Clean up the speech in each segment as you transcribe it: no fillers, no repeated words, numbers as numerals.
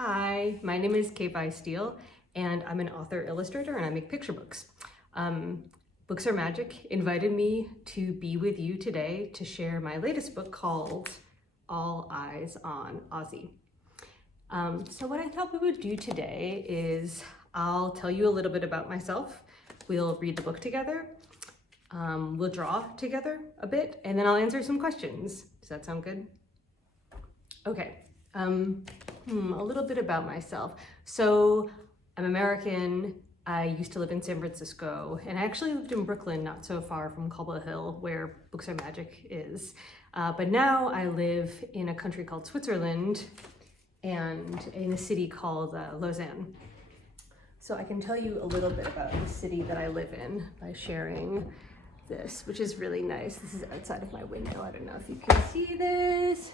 Hi, my name is K-Fai Steele, and I'm an author-illustrator, and I make picture books. Books Are Magic invited me to be with you today to share my latest book called All Eyes on Ozzy. So what I thought we would do today is I'll tell you a little bit about myself. We'll read the book together. We'll draw together a bit, and then I'll answer some questions. Does that sound good? Okay. A little bit about myself. So I'm American. I used to live in San Francisco, and I actually lived in Brooklyn, not so far from Cobble Hill, where Books Are Magic is. But now I live in a country called Switzerland and in a city called Lausanne. So I can tell you a little bit about the city that I live in by sharing this, which is really nice. This is outside of my window. I don't know if you can see this.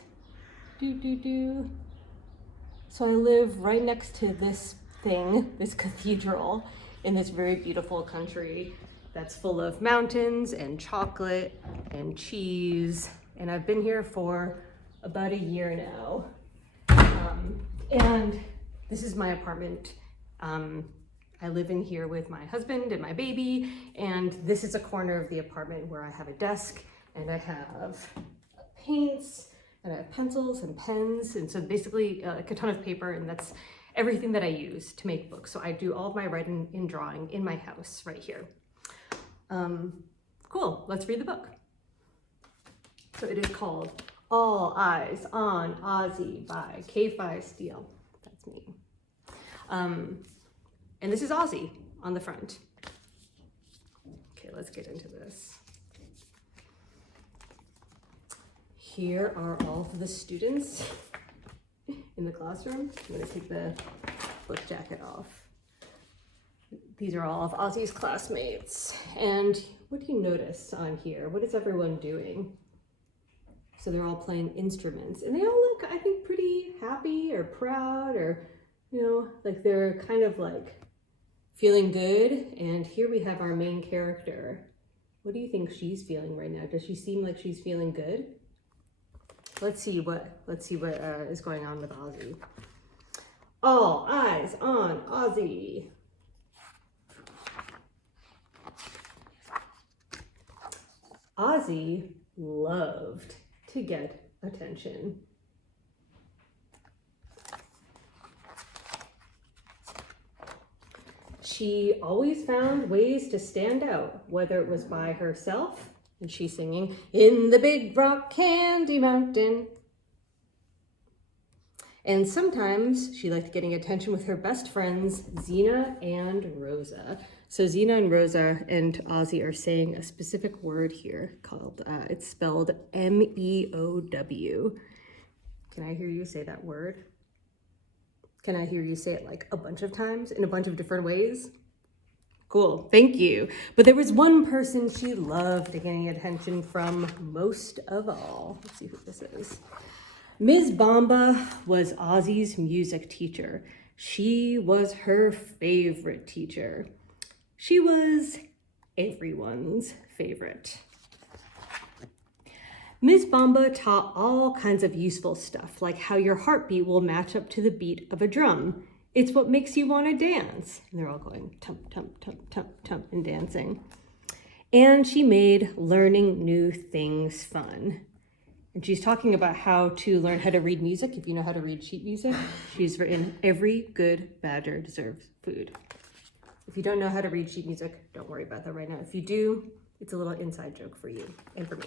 So I live right next to this thing, this cathedral, in this very beautiful country that's full of mountains and chocolate and cheese. And I've been here for about a year now. And this is my apartment. I live in here with my husband and my baby, and this is a corner of the apartment where I have a desk and I have paints and I have pencils and pens, and so basically like a ton of paper, and that's everything that I use to make books. So I do all of my writing and drawing in my house right here. Cool, let's read the book. So it is called All Eyes on Ozzy by K-Fai Steele. That's me. And this is Ozzy on the front. Okay, let's get into this. Here are all of the students in the classroom. I'm gonna take the book jacket off. These are all of Ozzy's classmates. And what do you notice on here? What is everyone doing? So they're all playing instruments, and they all look, I think, pretty happy or proud, or, you know, like they're kind of like feeling good. And here we have our main character. What do you think she's feeling right now? Does she seem like she's feeling good? Let's see what is going on with Ozzy. All eyes on Ozzy. Ozzy loved to get attention. She always found ways to stand out, whether it was by herself, and she's singing, "In the Big Rock Candy Mountain." And sometimes she liked getting attention with her best friends, Xena and Rosa. So Xena and Rosa and Ozzy are saying a specific word here called, it's spelled M-E-O-W. Can I hear you say that word? Can I hear you say it like a bunch of times in a bunch of different ways? Cool, thank you. But there was one person she loved getting attention from most of all. Let's see who this is. Ms. Bomba was Ozzy's music teacher. She was her favorite teacher. She was everyone's favorite. Ms. Bomba taught all kinds of useful stuff, like how your heartbeat will match up to the beat of a drum. It's what makes you want to dance. And they're all going tump, tump, tump, tump, tump, and dancing. And she made learning new things fun. And she's talking about how to learn how to read music. If you know how to read sheet music, she's written, "Every good badger deserves food." If you don't know how to read sheet music, don't worry about that right now. If you do, it's a little inside joke for you and for me.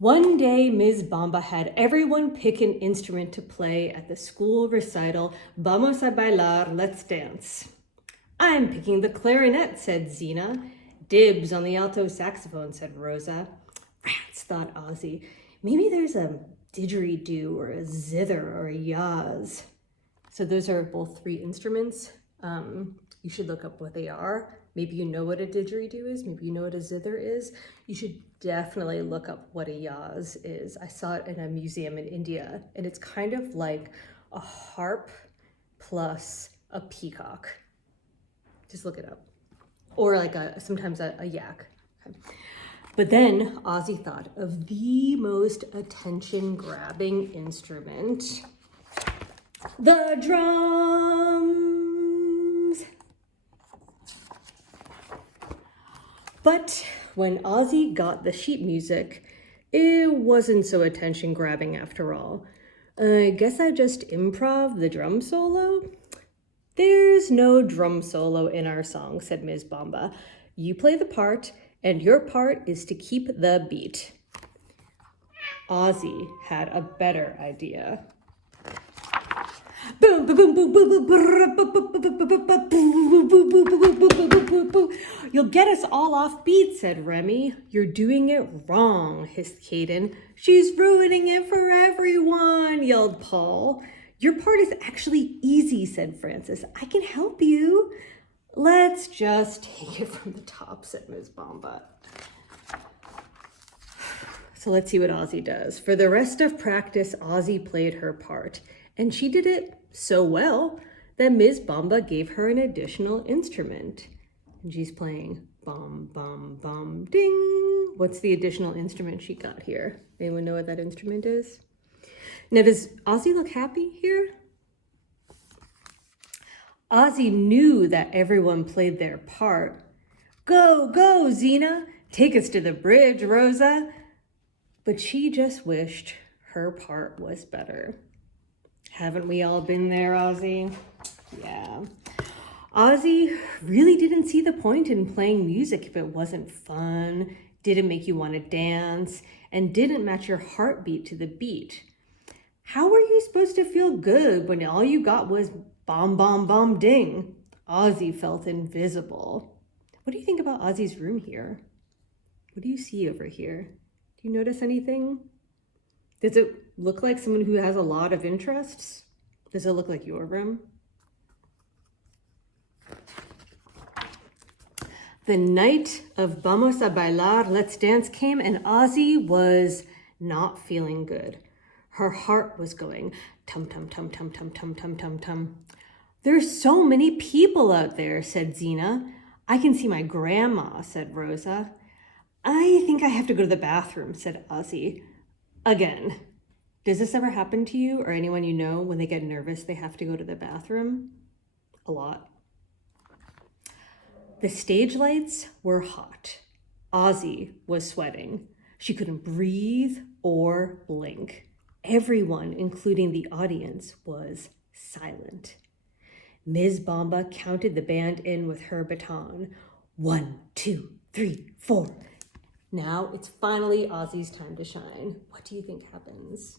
One day, Ms. Bomba had everyone pick an instrument to play at the school recital, "Vamos a bailar, let's dance." "I'm picking the clarinet," said Xena. "Dibs on the alto saxophone," said Rosa. "Rats," thought Ozzy. "Maybe there's a didgeridoo or a zither or a yaz." So those are both three instruments. You should look up what they are. Maybe you know what a didgeridoo is. Maybe you know what a zither is. You should definitely look up what a yaz is. I saw it in a museum in India, and it's kind of like a harp plus a peacock. Just look it up. Or like sometimes a yak. Okay. But then Ozzy thought of the most attention-grabbing instrument. the drums. But when Ozzy got the sheet music, it wasn't so attention-grabbing after all. I guess I just improv the drum solo? There's no drum solo in our song, said Ms. Bomba. You play the part, and your part is to keep the beat. Ozzy had a better idea. Boom, boom, boom, boom, boom, boom. You'll get us all off beat, said Remy. You're doing it wrong, hissed Caden. She's ruining it for everyone, yelled Paul. Your part is actually easy, said Francis. I can help you. Let's just take it from the top, said Ms. Bomba. So let's see what Ozzy does. For the rest of practice, Ozzy played her part, and she did it so well that Ms. Bomba gave her an additional instrument. And she's playing bum, bum, bum, ding. What's the additional instrument she got here? Anyone know what that instrument is? Now, does Ozzy look happy here? Ozzy knew that everyone played their part. Go, go, Xena. Take us to the bridge, Rosa. But she just wished her part was better. Haven't we all been there, Ozzy? Yeah. Ozzy really didn't see the point in playing music if it wasn't fun, didn't make you want to dance, and didn't match your heartbeat to the beat. How were you supposed to feel good when all you got was bomb, bomb, bomb, ding? Ozzy felt invisible. What do you think about Ozzy's room here? What do you see over here? Do you notice anything? Does it look like someone who has a lot of interests? Does it look like your room? The night of Vamos a Bailar, Let's Dance came, and Ozzy was not feeling good. Her heart was going tum, tum, tum, tum, tum, tum, tum, tum, tum. There's so many people out there, said Xena. I can see my grandma, said Rosa. I think I have to go to the bathroom, said Ozzy. Again. Does this ever happen to you or anyone you know when they get nervous they have to go to the bathroom? A lot. The stage lights were hot. Ozzy was sweating. She couldn't breathe or blink. Everyone, including the audience, was silent. Ms. Bomba counted the band in with her baton. 1, 2, 3, 4. Now it's finally Ozzy's time to shine. What do you think happens?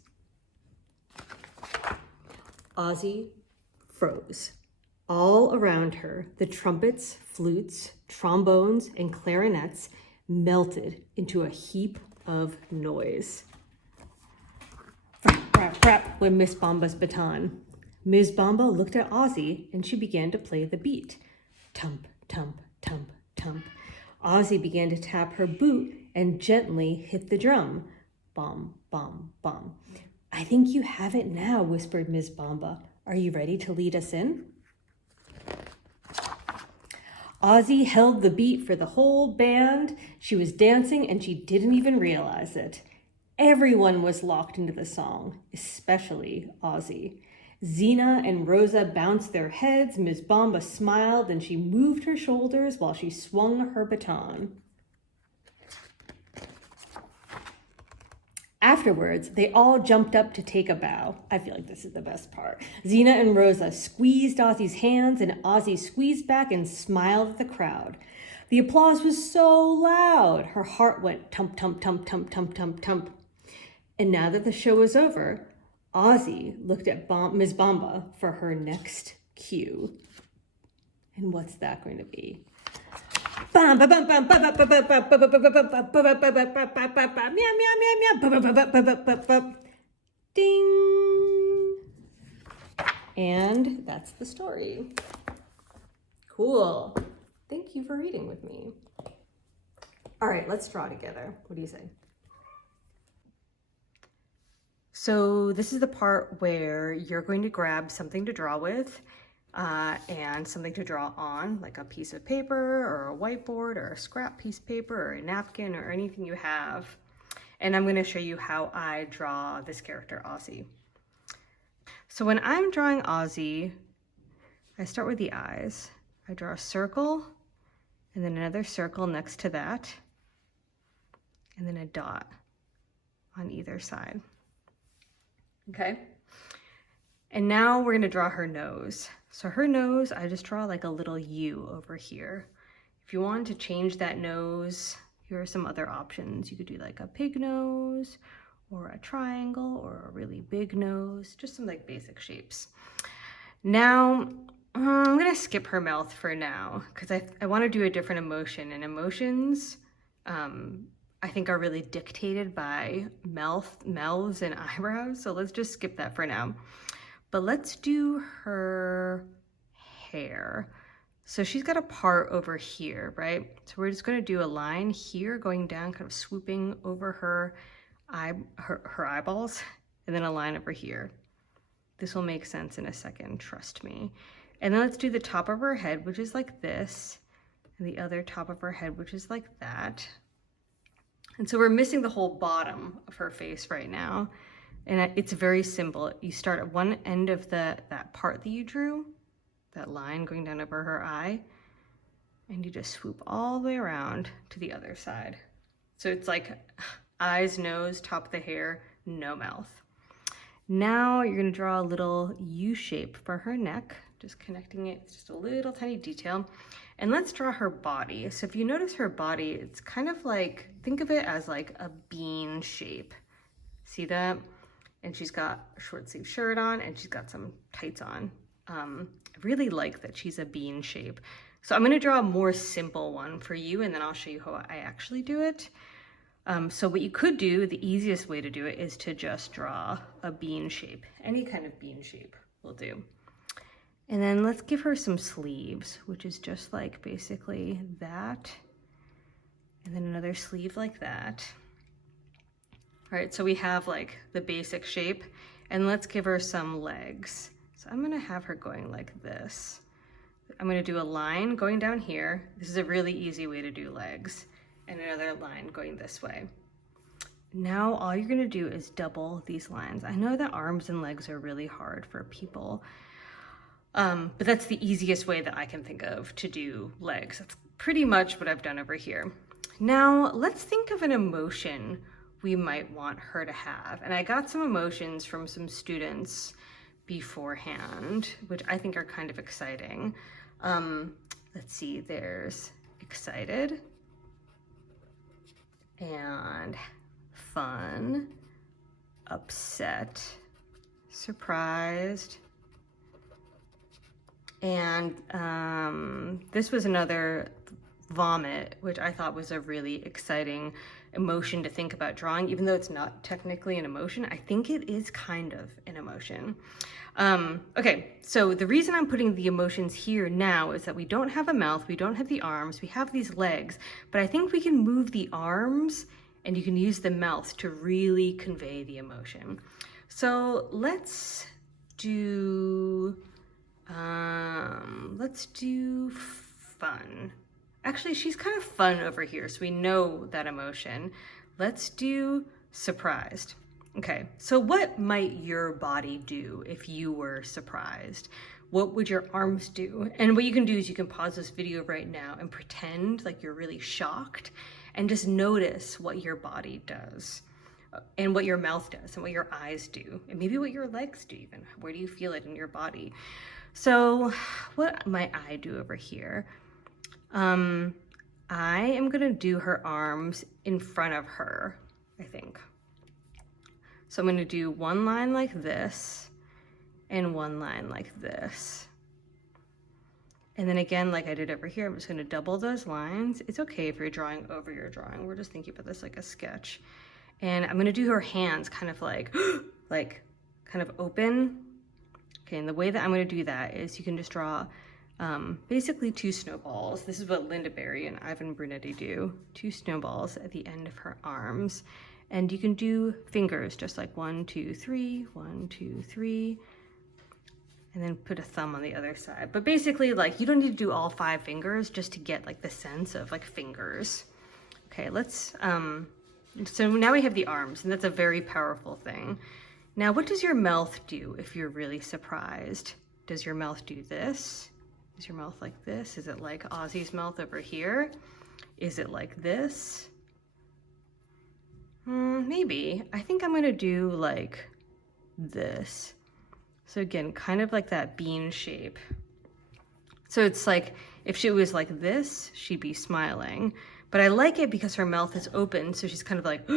Ozzy froze. All around her, the trumpets, flutes, trombones, and clarinets melted into a heap of noise. Frap, frap, frap went Miss Bomba's baton. Ms. Bomba looked at Ozzy and she began to play the beat. Tump, tump, tump, tump. Ozzy began to tap her boot and gently hit the drum. Bom, bom, bom. I think you have it now, whispered Ms. Bomba. Are you ready to lead us in? Ozzy held the beat for the whole band. She was dancing and she didn't even realize it. Everyone was locked into the song, especially Ozzy. Xena and Rosa bounced their heads. Ms. Bomba smiled and she moved her shoulders while she swung her baton. Afterwards, they all jumped up to take a bow. I feel like this is the best part. Xena and Rosa squeezed Ozzy's hands, and Ozzy squeezed back and smiled at the crowd. The applause was so loud, her heart went tump, tump, tump, tump, tump, tump, tump. And now that the show was over, Ozzy looked at Ms. Bomba for her next cue. And what's that going to be? Ding! And that's the story. Cool. Thank you for reading with me. All right, let's draw together. What do you say? So this is the part where you're going to grab something to draw with and something to draw on, like a piece of paper or a whiteboard or a scrap piece of paper or a napkin or anything you have. And I'm going to show you how I draw this character, Ozzy. So when I'm drawing Ozzy, I start with the eyes. I draw a circle, and then another circle next to that, and then a dot on either side. Okay? And now we're gonna draw her nose. So her nose, I just draw like a little U over here. If you want to change that nose, here are some other options. You could do like a pig nose, or a triangle, or a really big nose, just some like basic shapes. Now, I'm gonna skip her mouth for now, because I wanna do a different emotion, and emotions, I think are really dictated by mouths and eyebrows, so let's just skip that for now. But let's do her hair. So she's got a part over here, right? So we're just gonna do a line here going down, kind of swooping over her eyeballs, and then a line over here. This will make sense in a second, trust me. And then let's do the top of her head, which is like this, and the other top of her head, which is like that. And so we're missing the whole bottom of her face right now. And it's very simple. You start at one end of that part that you drew, that line going down over her eye, and you just swoop all the way around to the other side. So it's like eyes, nose, top of the hair, no mouth. Now you're gonna draw a little U shape for her neck, just connecting it. It's just a little tiny detail. And let's draw her body. So if you notice her body, it's kind of like, think of it as like a bean shape. See that? And she's got a short sleeve shirt on, and she's got some tights on. I really like that she's a bean shape. So I'm gonna draw a more simple one for you, and then I'll show you how I actually do it. So what you could do, the easiest way to do it, is to just draw a bean shape. Any kind of bean shape will do. And then let's give her some sleeves, which is just like basically that. And then another sleeve like that. All right, so we have like the basic shape, and let's give her some legs. So I'm gonna have her going like this. I'm gonna do a line going down here. This is a really easy way to do legs, and another line going this way. Now all you're gonna do is double these lines. I know that arms and legs are really hard for people, but that's the easiest way that I can think of to do legs. That's pretty much what I've done over here. Now let's think of an emotion we might want her to have. And I got some emotions from some students beforehand, which I think are kind of exciting. Let's see, there's excited and fun, upset, surprised, and this was another vomit, which I thought was a really exciting emotion to think about drawing, even though it's not technically an emotion. I think it is kind of an emotion. Okay, so the reason I'm putting the emotions here now is that we don't have a mouth, we don't have the arms, we have these legs, but I think we can move the arms and you can use the mouth to really convey the emotion. So let's do fun. Actually, she's kind of fun over here, so we know that emotion. Let's do surprised. Okay, so what might your body do if you were surprised? What would your arms do? And what you can do is you can pause this video right now and pretend like you're really shocked and just notice what your body does and what your mouth does and what your eyes do and maybe what your legs do even. Where do you feel it in your body? So what might I do over here? I am gonna do her arms in front of her, I think. So I'm gonna do one line like this and one line like this. And then again, like I did over here, I'm just gonna double those lines. It's okay if you're drawing over your drawing. We're just thinking about this like a sketch. And I'm gonna do her hands kind of like, like kind of open. Okay, and the way that I'm gonna do that is you can just draw basically two snowballs. This is what Linda Berry and Ivan Brunetti do. Two snowballs at the end of her arms. And you can do fingers, just like 1, 2, 3, 1, 2, 3, and then put a thumb on the other side. But basically, like, you don't need to do all 5 fingers just to get like the sense of like fingers. Okay, let's, so now we have the arms, and that's a very powerful thing. Now, what does your mouth do if you're really surprised? Does your mouth do this? Is your mouth like this? Is it like Ozzy's mouth over here? Is it like this? Maybe. I think I'm gonna do like this. So again, kind of like that bean shape. So it's like, if she was like this, she'd be smiling. But I like it because her mouth is open, so she's kind of like,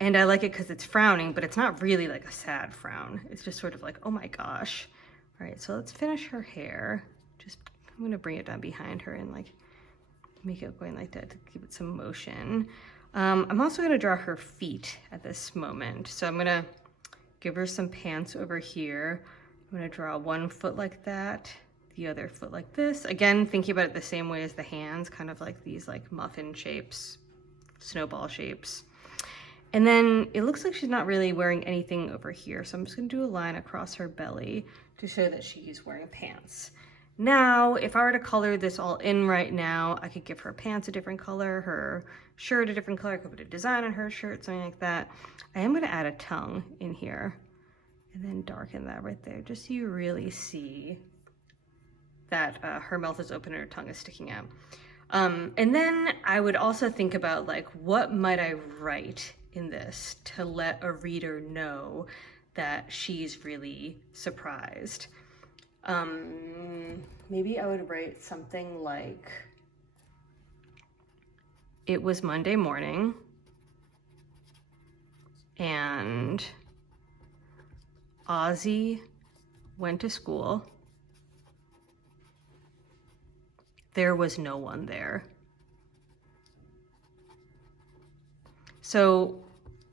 and I like it because it's frowning, but it's not really like a sad frown. It's just sort of like, oh my gosh. All right, so let's finish her hair. I'm gonna bring it down behind her and like make it going like that to give it some motion. I'm also gonna draw her feet at this moment. So I'm gonna give her some pants over here. I'm gonna draw one foot like that, the other foot like this. Again, thinking about it the same way as the hands, kind of like these like muffin shapes, snowball shapes. And then it looks like she's not really wearing anything over here. So I'm just gonna do a line across her belly to show that she's wearing pants. Now, if I were to color this all in right now, I could give her pants a different color, her shirt a different color, I could put a design on her shirt, something like that. I am gonna add a tongue in here and then darken that right there, just so you really see that her mouth is open and her tongue is sticking out. And then I would also think about like, what might I write in this to let a reader know that she's really surprised. Maybe I would write something like, it was Monday morning and Ozzy went to school. There was no one there. So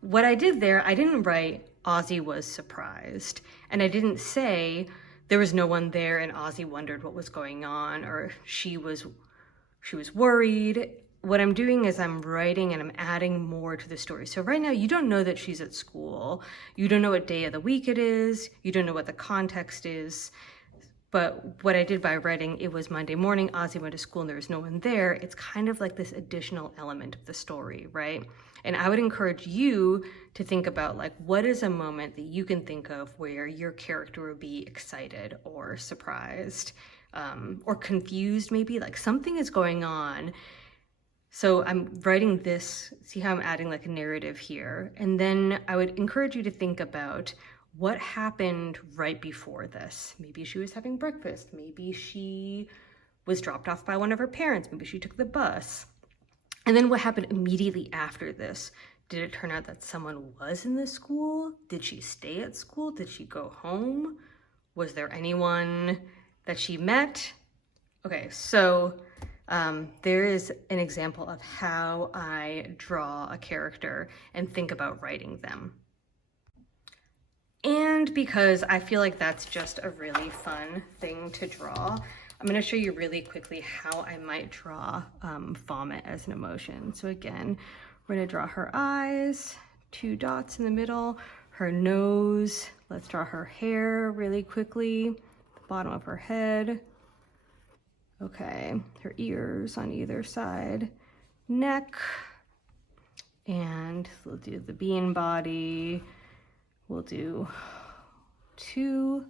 what I did there, I didn't write Ozzy was surprised, and I didn't say there was no one there and Ozzy wondered what was going on, or she was worried. What I'm doing is I'm writing and I'm adding more to the story. So right now you don't know that she's at school. You don't know what day of the week it is. You don't know what the context is. But what I did by writing, it was Monday morning, Ozzy went to school and there was no one there, it's kind of like this additional element of the story, right? And I would encourage you to think about like, what is a moment that you can think of where your character would be excited or surprised or confused maybe, like something is going on. So I'm writing this, see how I'm adding like a narrative here. And then I would encourage you to think about what happened right before this. Maybe she was having breakfast. Maybe she was dropped off by one of her parents. Maybe she took the bus. And then what happened immediately after this? Did it turn out that someone was in the school? Did she stay at school? Did she go home? Was there anyone that she met? Okay, so there is an example of how I draw a character and think about writing them. And because I feel like that's just a really fun thing to draw, I'm gonna show you really quickly how I might draw vomit as an emotion. So again, we're gonna draw her eyes, 2 dots in the middle, her nose, let's draw her hair really quickly, the bottom of her head. Okay, her ears on either side, neck, and we'll do the bean body. We'll do 2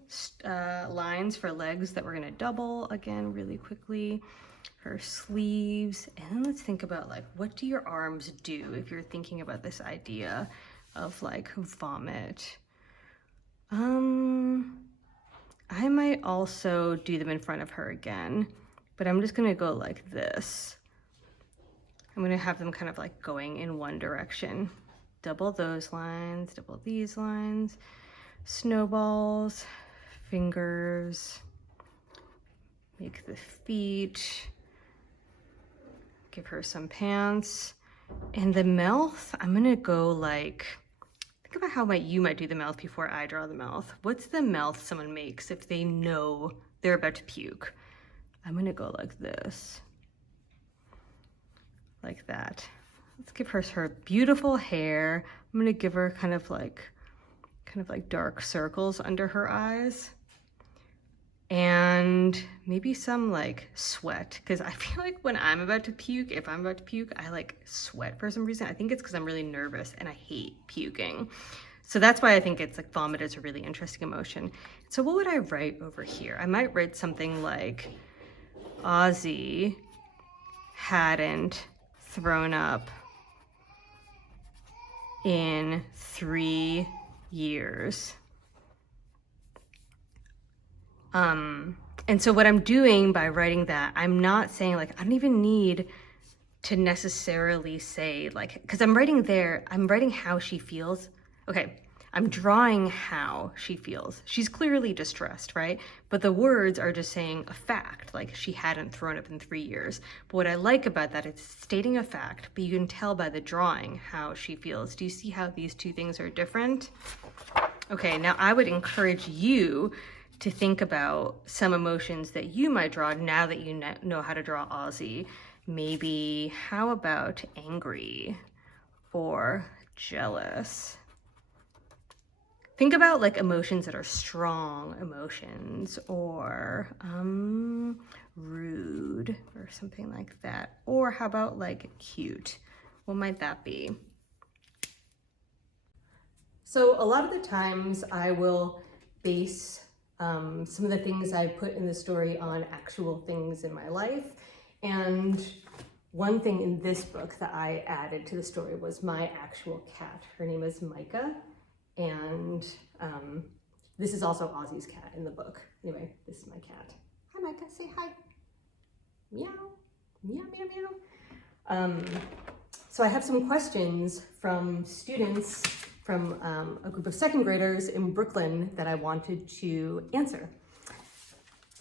lines for legs that we're gonna double again really quickly. Her sleeves, and then let's think about like, what do your arms do if you're thinking about this idea of like vomit? I might also do them in front of her again, but I'm just gonna go like this. I'm gonna have them kind of like going in one direction. Double those lines, double these lines, snowballs, fingers, make the feet, give her some pants. And the mouth, I'm gonna go like, think about how you might do the mouth before I draw the mouth. What's the mouth someone makes if they know they're about to puke? I'm gonna go like this, like that. Let's give her her beautiful hair. I'm gonna give her kind of like dark circles under her eyes. And maybe some like sweat, because I feel like when I'm about to puke, if I'm about to puke, I like sweat for some reason. I think it's because I'm really nervous and I hate puking. So that's why I think it's like vomit is a really interesting emotion. So what would I write over here? I might write something like Ozzy hadn't thrown up in 3 years. And so what I'm doing by writing that, I'm not saying like, I don't even need to necessarily say like, because I'm writing how she feels. Okay, I'm drawing how she feels. She's clearly distressed, right? But the words are just saying a fact, like she hadn't thrown up in 3 years. But what I like about that, it's stating a fact, but you can tell by the drawing how she feels. Do you see how these two things are different? Okay, now I would encourage you to think about some emotions that you might draw now that you know how to draw Ozzy. Maybe, how about angry or jealous? Think about like emotions that are strong emotions, or rude or something like that. Or how about like cute? What might that be? So a lot of the times I will base some of the things I put in the story on actual things in my life. And one thing in this book that I added to the story was my actual cat. Her name is Micah. And this is also Ozzy's cat in the book. Anyway, this is my cat. Hi, Micah, say hi. Meow, meow, meow, meow. So I have some questions from students from a group of second graders in Brooklyn that I wanted to answer.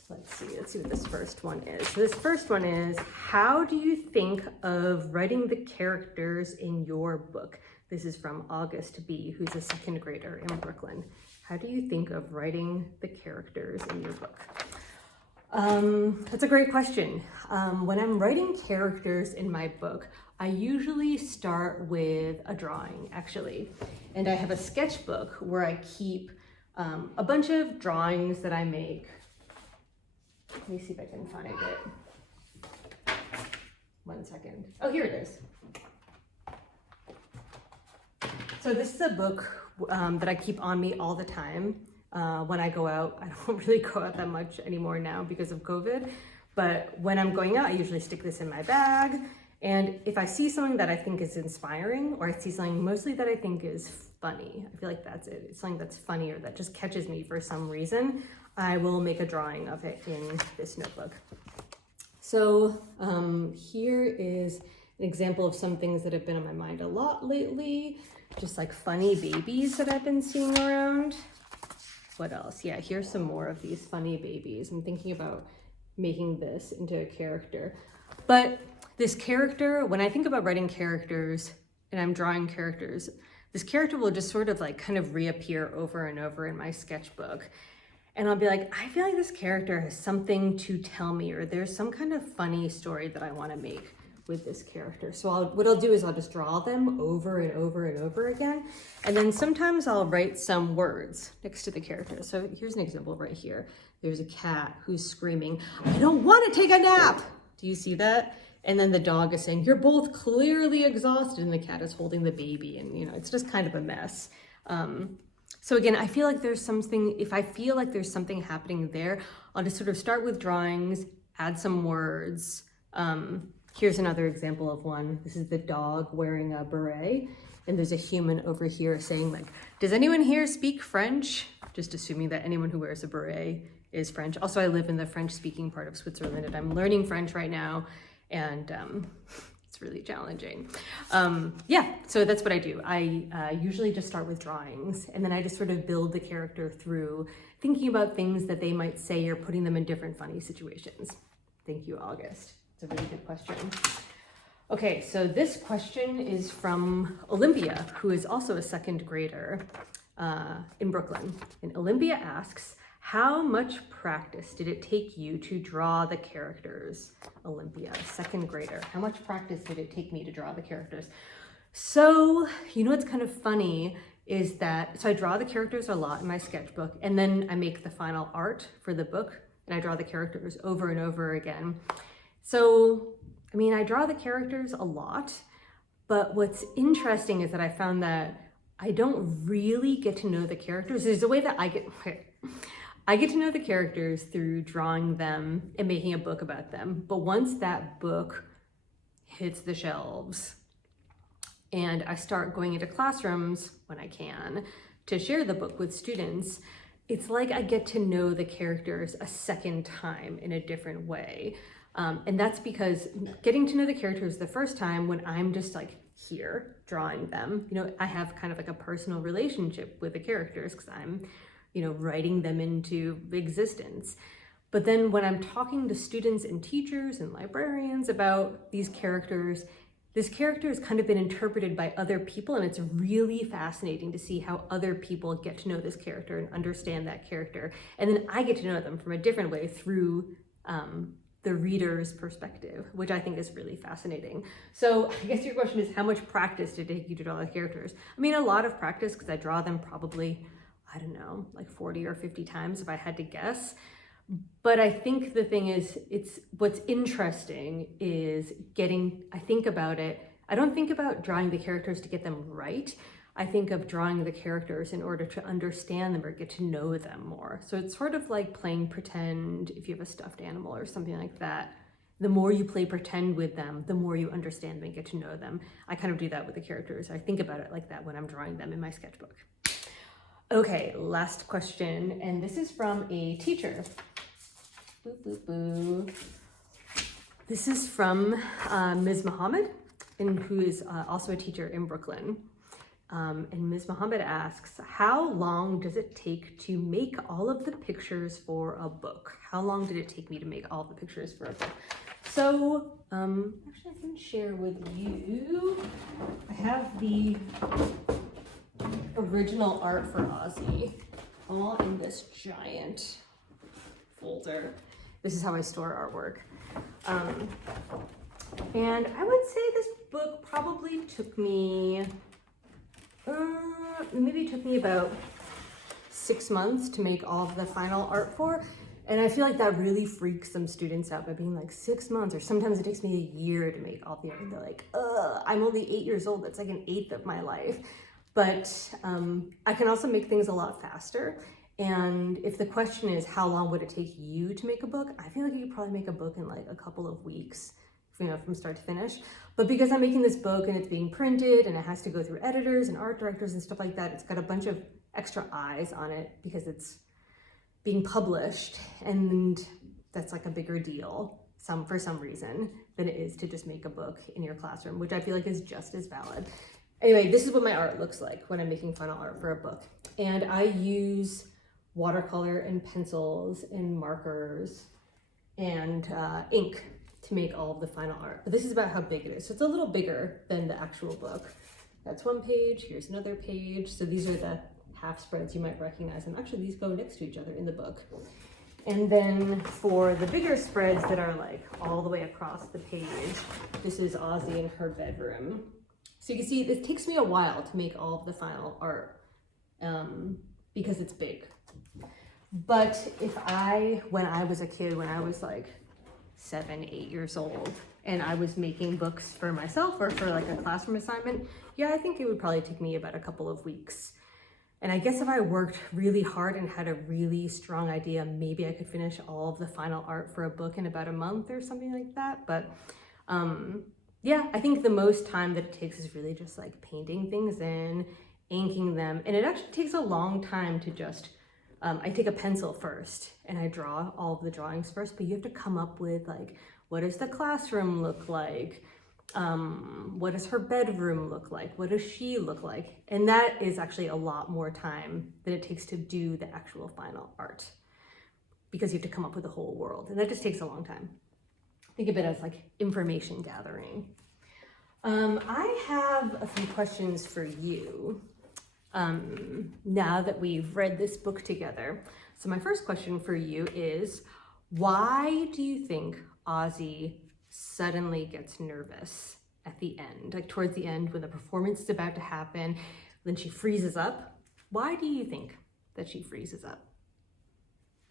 Let's see what this first one is. So this first one is, how do you think of writing the characters in your book? This is from August B, who's a second grader in Brooklyn. How do you think of writing the characters in your book? That's a great question. When I'm writing characters in my book, I usually start with a drawing, actually. And I have a sketchbook where I keep a bunch of drawings that I make. Let me see if I can find it. 1 second. Oh, here it is. So this is a book that I keep on me all the time. When I go out, I don't really go out that much anymore now because of COVID. But when I'm going out, I usually stick this in my bag. And if I see something that I think is inspiring, or I see something mostly that I think is funny, I feel like that's it. It's something that's funny or that just catches me for some reason, I will make a drawing of it in this notebook. So here is an example of some things that have been on my mind a lot lately. Just like funny babies that I've been seeing around. What else? Yeah, here's some more of these funny babies. I'm thinking about making this into a character. But this character, when I think about writing characters and I'm drawing characters, this character will just sort of like kind of reappear over and over in my sketchbook. And I'll be like, I feel like this character has something to tell me, or there's some kind of funny story that I want to make with this character. So what I'll do is I'll just draw them over and over and over again. And then sometimes I'll write some words next to the character. So here's an example right here. There's a cat who's screaming, I don't want to take a nap. Do you see that? And then the dog is saying, you're both clearly exhausted. And the cat is holding the baby. And it's just kind of a mess. So again, I feel like there's something, if I feel like there's something happening there, I'll just sort of start with drawings, add some words. Here's another example of one. This is the dog wearing a beret. And there's a human over here saying like, does anyone here speak French? Just assuming that anyone who wears a beret is French. Also, I live in the French speaking part of Switzerland and I'm learning French right now. And it's really challenging. Yeah, so that's what I do. I usually just start with drawings and then I just sort of build the character through thinking about things that they might say or putting them in different funny situations. Thank you, August. It's a really good question. Okay, so this question is from Olympia, who is also a second grader in Brooklyn. And Olympia asks, how much practice did it take you to draw the characters? Olympia, second grader. How much practice did it take me to draw the characters? So, what's kind of funny is that, so I draw the characters a lot in my sketchbook, and then I make the final art for the book, and I draw the characters over and over again. So, I draw the characters a lot, but what's interesting is that I found that I don't really get to know the characters. There's a way that I get to know the characters through drawing them and making a book about them. But once that book hits the shelves and I start going into classrooms when I can to share the book with students, it's like I get to know the characters a second time in a different way. And that's because getting to know the characters the first time, when I'm just like here drawing them, you know, I have kind of like a personal relationship with the characters because I'm, you know, writing them into existence. But then when I'm talking to students and teachers and librarians about these characters, this character has kind of been interpreted by other people, and it's really fascinating to see how other people get to know this character and understand that character. And then I get to know them from a different way through the reader's perspective, which I think is really fascinating. So I guess your question is, how much practice did it take you to draw the characters? I mean, a lot of practice, because I draw them probably, I don't know, like 40 or 50 times if I had to guess. But I think the thing is, what's interesting is I think about it, I don't think about drawing the characters to get them right. I think of drawing the characters in order to understand them or get to know them more. So it's sort of like playing pretend if you have a stuffed animal or something like that. The more you play pretend with them, the more you understand them and get to know them. I kind of do that with the characters. I think about it like that when I'm drawing them in my sketchbook. Okay, last question, and this is from a teacher. Boo, boo, boo. This is from Ms. Muhammad, who is also a teacher in Brooklyn. And Ms. Muhammad asks, how long does it take to make all of the pictures for a book? How long did it take me to make all the pictures for a book? So, actually I can share with you, I have the original art for Ozzy, all in this giant folder. This is how I store artwork. And I would say this book probably took me, maybe it took me about 6 months to make all of the final art for. And I feel like that really freaks some students out by being like 6 months, or sometimes it takes me a year to make all the art. They're like, I'm only 8 years old. That's like an eighth of my life. But I can also make things a lot faster. And if the question is, how long would it take you to make a book? I feel like you could probably make a book in like a couple of weeks, you know, from start to finish. But because I'm making this book and it's being printed and it has to go through editors and art directors and stuff like that, it's got a bunch of extra eyes on it because it's being published, and that's like a bigger deal for some reason than it is to just make a book in your classroom, which I feel like is just as valid. Anyway, this is what my art looks like when I'm making final art for a book. And I use watercolor and pencils and markers and ink to make all of the final art. But this is about how big it is. So it's a little bigger than the actual book. That's one page, here's another page. So these are the half spreads you might recognize. And actually these go next to each other in the book. And then for the bigger spreads that are like all the way across the page, this is Ozzy in her bedroom. So you can see it takes me a while to make all of the final art because it's big. But when I was a kid, when I was like 7, 8 years old, and I was making books for myself or for like a classroom assignment, yeah, I think it would probably take me about a couple of weeks. And I guess if I worked really hard and had a really strong idea, maybe I could finish all of the final art for a book in about a month or something like that. But yeah, I think the most time that it takes is really just like painting things in, inking them. And it actually takes a long time to just, I take a pencil first and I draw all of the drawings first, but you have to come up with like, what does the classroom look like? What does her bedroom look like? What does she look like? And that is actually a lot more time than it takes to do the actual final art, because you have to come up with the whole world. And that just takes a long time. Think of it as like information gathering. I have a few questions for you now that we've read this book together. So my first question for you is, why do you think Ozzy suddenly gets nervous at the end, like towards the end when the performance is about to happen, then she freezes up? Why do you think that she freezes up?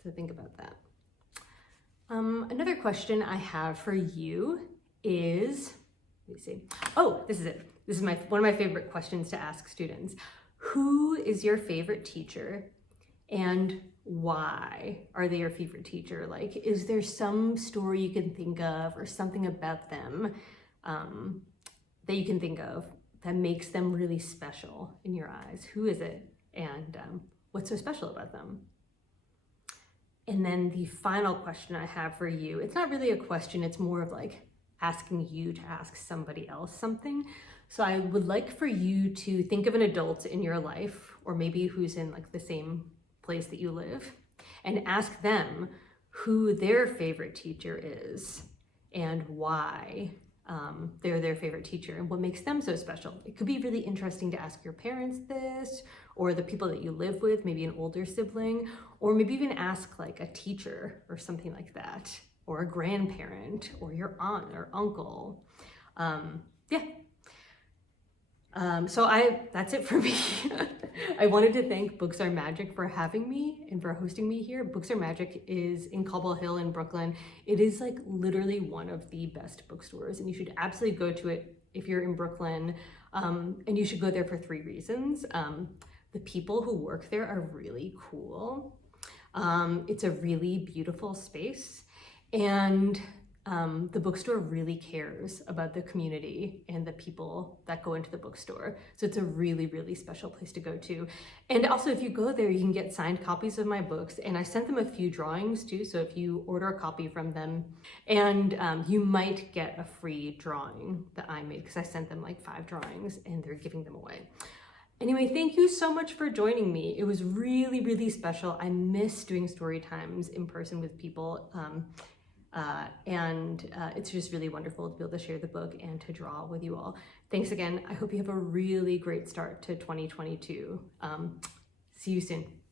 So think about that. Another question I have for you is, let me see. Oh, this is it. This is one of my favorite questions to ask students. who is your favorite teacher and why are they your favorite teacher? Like, is there some story you can think of or something about them that you can think of that makes them really special in your eyes? Who is it? And what's so special about them? And then the final question I have for you, it's not really a question, it's more of like asking you to ask somebody else something. So I would like for you to think of an adult in your life, or maybe who's in like the same place that you live, and ask them who their favorite teacher is and why they're their favorite teacher and what makes them so special. It could be really interesting to ask your parents this, or the people that you live with, maybe an older sibling, or maybe even ask like a teacher or something like that, or a grandparent, or your aunt or uncle. That's it for me. I wanted to thank Books Are Magic for having me and for hosting me here. Books Are Magic is in Cobble Hill in Brooklyn. It is like literally one of the best bookstores, and you should absolutely go to it if you're in Brooklyn. And you should go there for 3 reasons. The people who work there are really cool. It's a really beautiful space, and the bookstore really cares about the community and the people that go into the bookstore. So it's a really, really special place to go to. And also, if you go there, you can get signed copies of my books. And I sent them a few drawings too. So if you order a copy from them, and you might get a free drawing that I made, because I sent them like 5 drawings and they're giving them away. Anyway, thank you so much for joining me. It was really, really special. I miss doing story times in person with people. It's just really wonderful to be able to share the book and to draw with you all. Thanks again. I hope you have a really great start to 2022. See you soon.